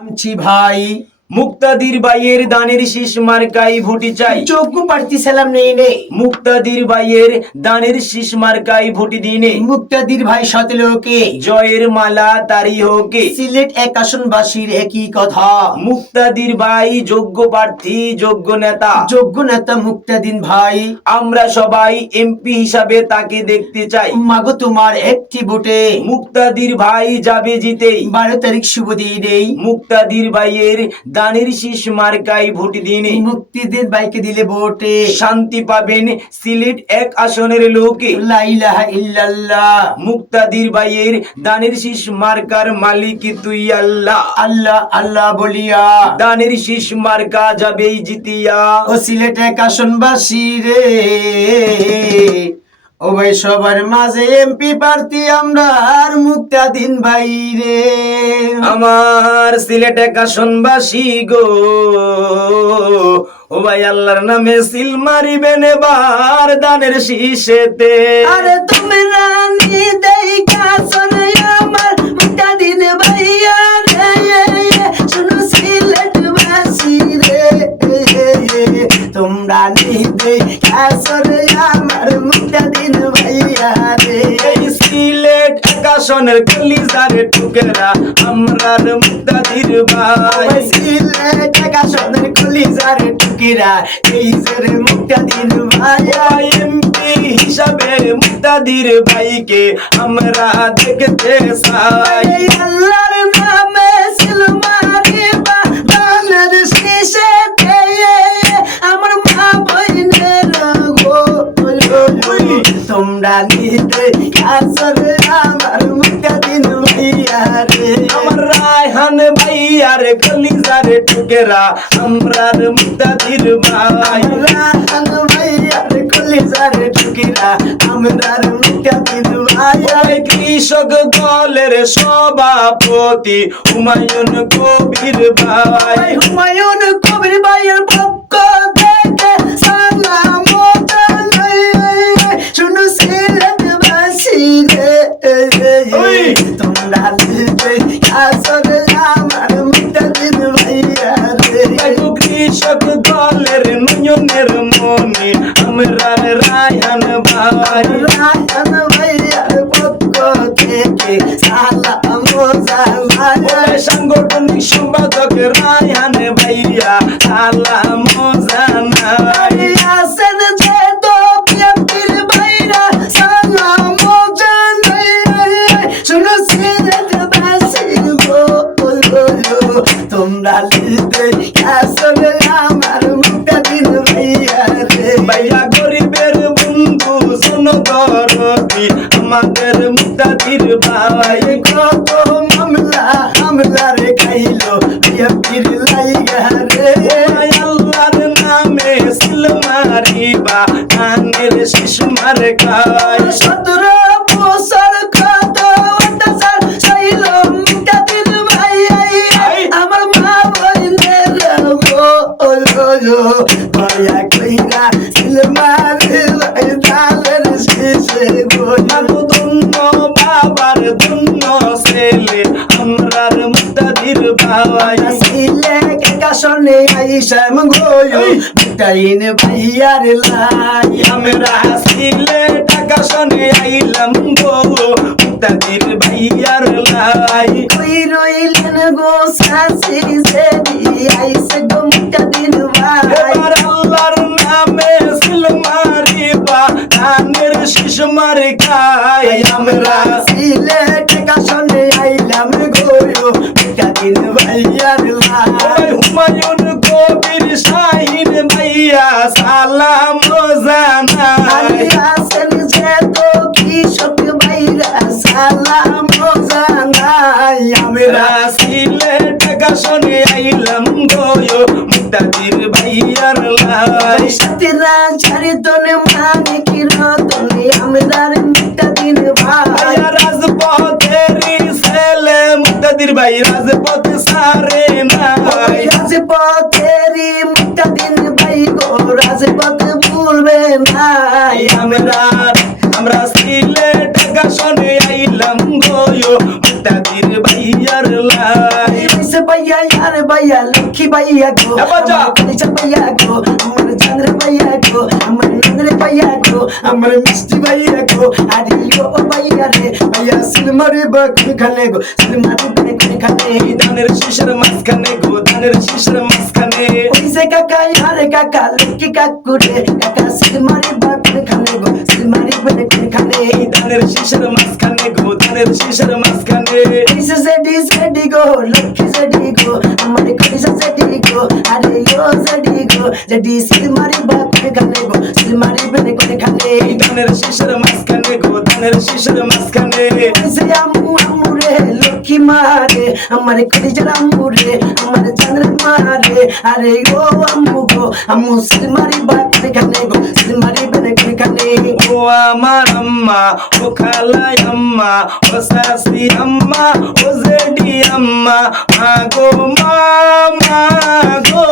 আমছি ভাই মুক্তাদির ভাইয়ের দানের শীষ মার্কাই ভোটি চাই। যোগ্য প্রার্থী সালাম নেই নে। মুক্তাদির ভাইয়ের দানের শীষ মার্কাই ভোটি দিনে। মুক্তাদির ভাই সতলোকে জয়ের মালা তারি হোকে। সিলেট এক আসনবাসীর একই কথা। মুক্তাদির ভাই যোগ্য প্রার্থী, যোগ্য নেতা। যোগ্য নেতা মুক্তাদিন ভাই, আমরা সবাই এমপি হিসাবে তাকে দেখতে চাই। মাগো তোমার একটি ভোটে মুক্তাদির ভাই যাবে জিতেই। 12 তারিখ শুভ দিনেই মুক্তাদির ভাইয়ের দানের শীষ মার্কাই ভোট দিনে। মুক্তিদের ভাইকে দিলে ভোটে শান্তি পাবেন সিলেট এক আসনের লোকে। লা ইলাহা ইল্লাল্লাহ। মুক্তাদির ভাইয়ের দানের শীষ মার্কার মালিক তুই আল্লাহ। আল্লাহ আল্লাহ বলিয়া দানের শীষ মার্কা যাবেই জিতিয়া। ও সিলেট এক আসনবাসী রে, ও ভাই সবার মাঝে এমপি প্রার্থী আমরা আর মুক্তাদিন ভাই রে। আমার সিলেট এক আসনবাসী গো, ও ভাই আল্লাহর নামে সিল মারিবেন এবার দানের শীষেতে। আরে তুমি রানী দেইকা শোনে আমার মুক্তাদিন ভাইয়া রে, শুনো সিলেট বাসী রে, তোমরা নি দেইকা শোনে আমার মুক্তাদিন ভাইয়া রে। এই সিলেট এক আসনের কলিজার টুকেরা আমরার মুক্তাদির ভাই। ওই সিলেট এক আসনের কলিজার টুকিরা এই যে রে মুক্তাদিন ভাইয়া। এমপি হিসাবে মুক্তাদির ভাইকে আমরা দেখতে চাই। এই আল্লাহর নামে সিল মারিবা দানের শীষেতে, আমার মা বইনের গো, তোমরা নিতে আসরে আমার মুক্তাদিন ভাইয়া রে। আমার রায়হান ভাইয়ার কলিজার টুকেরা আমরার মুক্তাদির ভাই। রায়হান ভাইয়ার কলিজার টুকিরা আমরার মুক্তাদিন ভাইয়া। ওই কৃষক দলের সভাপতি হুমায়ুন কবির ভাই। হুমায়ুন কবির ভাইয়ের পক্ষ থেকে সালাম জানাই, শুনো সিলেট বাসী রে, তোমরা নিতে আসরে আমার মুক্তাদিন ভাইয়া রে। কৃষক দলের নয়নের মনি আমরার রায়হান ভাই। রায়হান ভাইয়ার পক্ষ থেকে সালাম জানাই, ওই সাংগঠনিক সম্পাদক রায়হান ভাইয়া সালাম জানাই। আসেন যে তো বিএনপির ভাইরা সালাম জানাই, শুনো সিলেট বাসী গো, তোমরা নিতে আসরে আমার মুক্তাদিন ভাইয়া রে। ভাইয়া গরিবের বন্ধু জনদরদি আমাদের মুক্তাদির ভাই। কত মামলা হামলার খাইলো বিএনপির লাইগা রে। ওই আল্লাহর নামে সিল মারিবা দানের শীষ মার্কাই। 17 বছর কত অত্যাচার সইল মুক্তাদিন ভাই, আমার মা বইনের গো, ভাইয়া কইরা সিল মারে ভাই দানের শীষে গো। ধন্য বাবার ধন্য ছেলে আমরার মুক্তাদির ভাই। সিলেট এক আসনে আইসাম গো, মুক্তাদিন ভাইয়ার লাই। আমরা সিলেট এক আসনে আইলাম গো মুক্তাদির ভাইয়ার লাই। কই রইলেন গো সাসি সেদি আইসে গো মুক্তাদিন ভাই। এবার আল্লাহর নামে সিল মারিবা দানের শীষ মার্কাই। আমরা সিলেট এক আসনে আইলাম গো, মুক্তাদিন ভাইয়ার লাই। ওই হুমায়ুন কবির শাহিন ভাইয়া সালাম জানাই। আসেন যে তো কৃষক ভাইরা সালাম জানাই, আমরা সিলেট এক আসনে আইলাম গো মুক্তাদির ভাইয়ার লাই। সাথীরা চারিতনে মানিক রতনে আমরার মুক্তাদিন ভাই। রাজপথেরই ছেলে মুক্তাদির ভাই রাজপথ সারে না। রাজপথেরই মুক্তাদিন ভাই গো, রাজপথ ভুলবে নাই। আমরা সিলেট এক আসনে আইলাম গো মুক্তাদির ভাইয়ার লাই। ভাইয়া ইয়ার ভাইয়া লক্ষ্মী ভাইয়া গো আমার কলিজা ভাইয়া গো আমার জানরে ভাইয়া গো আমার নন্দরে ভাইয়া গো আমার মিষ্টি ভাইয়া গো আরে ও ভাইয়া রে ভাইয়া সিলমারি বাকুন খানে গো সিলমারি বাকুন খানে ধানের শীষের মাঝখানে গো ধানের শীষের মাঝখানে ওইসে কাকা ইয়ারে কাকা লক্ষ্মী কাকু রে কাকা সিলমারি বাকুন খানে গো সিলমারি বাকুন খানে ধানের শীষের মাঝখানে গো ধানের শীষের মাঝখানে ওইসে সেডি গো লক্ষ্মী সেডি গো আমার কলিজা সেডি গো আরে ও সেডি গো যেডি সিলমারি বাকুন খানে গো সিলমারি বাকুন খানে ধানের শীষের মাঝখানে গো ধানের শীষের মাঝখানে ওইসে আম্মু রে লক্ষ্মী মারে আমার কলিজা আম্মু রে আমার চন্দ্র মারে আরে ও আম্মু গো আম্মু সিলমারি বাকুন খানে গো সিলমারি বাকুন খানে ও আমার আম্মা ও খালাই আম্মা ও শাশি আম্মা ও জেডি আম্মা মাগো মামা গো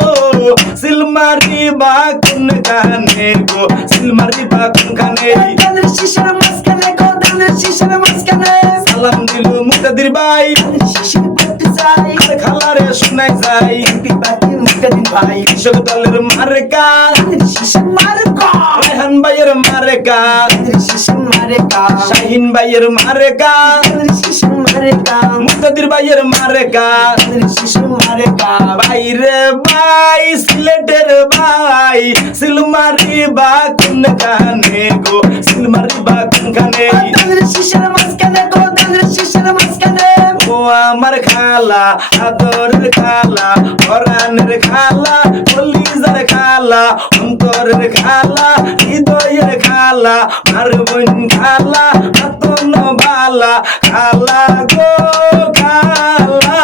সিলমারি বাকুন খানে গো সিলমারি বাকুন খানে ধানের শীষের মাঝখানে গো ধানের শীষের মাঝখানে সালাম দিল মুক্তাদির ভাই ধানের শীষের পড়তে যাই আর খালারে শোনাই যাই হ্যাপি বার্থডে মুক্তাদিন ভাই কৃষক দলের মার্কা ধানের শীষের মার্কা রায়হান ভাইয়ের মার্কা ধানের শীষের মার্কা শাহিন ভাইয়ের মার্কা ধানের শীষের মার্কা মুক্তাদির ভাইয়ের মার্কা ধানের শীষের মার্কা বাইরে ভাই সিলেটের ভাই সিলমারি বাকুন খানে গো সিলমারি বাকুন খানে ধানের শীষের মাঝখানে গো ধানের শীষের মাঝখানে ও আমার খালা আদরের খালা পরাণের খালা কলিজার খালা অন্তরের খালা হৃদয়ের খালা মার বোন খালা আতন বালা খালা গো খালা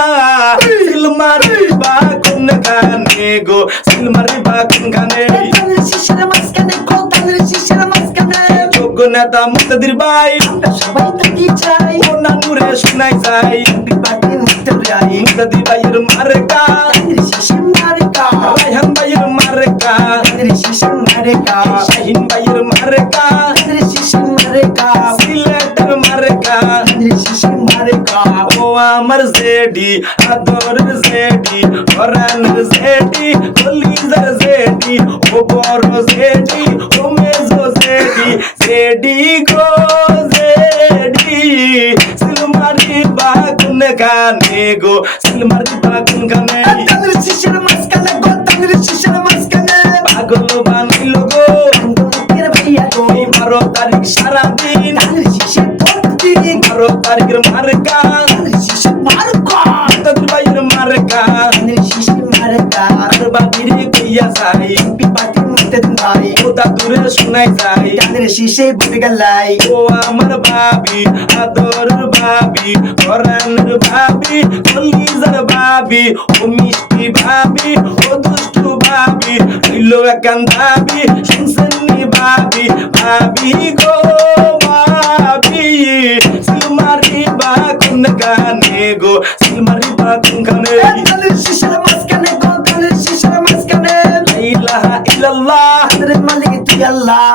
সিলমারি বাকুন খানে গো সিলমারি বাকুন খানে ধানের শীষের মাঝখানে গো ধানের শীষের মাঝখানে যোগ্য নেতা মুক্তাদির ভাই আমরা সবাই তাকি চাই ও নানুরে শোনাই যাই হ্যাপি বার্থডে মুক্তাদিন মুক্তাদির ভাইয়ের মার্কা ধানের শীষের মার্কা রায়হান ভাইয়ের মার্কা ধানের শীষের মার্কা শাহিন ভাইয়ের মার্কা ধানের শীষের মার্কা সিলেটের মার্কা ধানের শীষের মার্কা ও আমার জেডি আদরের জেডি পরাণের জেডি কলিজার জেডি ও বড় জেডি ও মেজো জেডি জেডি গো জেডি সিলমারি বাকুন খানে গো সিলমারি বাকুন খানে ধানের শীষের মাঝখানে গো ধানের শীষের মাঝখানে পাগল বানাইল গো মুক্তাদির ভাইয়া গো এই 12 তারিখ সারাদিন ধানের শীষের পড়দিন 12 তারিখের মার্কা ধানের শীষের মার্কা মুক্তাদির ভাইয়ের মার্কা ধানের শীষের মার্কা আর বাকিরে কইয়া যাই হ্যাপি বার্থডে মুক্তাদিন ভাই ও দাদুরে শোনাই যাই ধানের শীষে বুঝে গেলাই ও আমার ভাবি আদরের ভাবি পরাণের ভাবি কলিজার ভাবি ও মিষ্টি ভাবি ও দুষ্টু ভাবি হইল একান দাবি শুনছেন নি ভাবি ভাবি গো ভাবি সিলমারি বাকুন খানে গো সিলমারি বাকুন খানে ধানের শীষের মাঝখানে গো ধানের শীষের মাঝখানে লা ইলাহা ইল্লাল্লাহ ধানের মালিক তুই আল্লাহ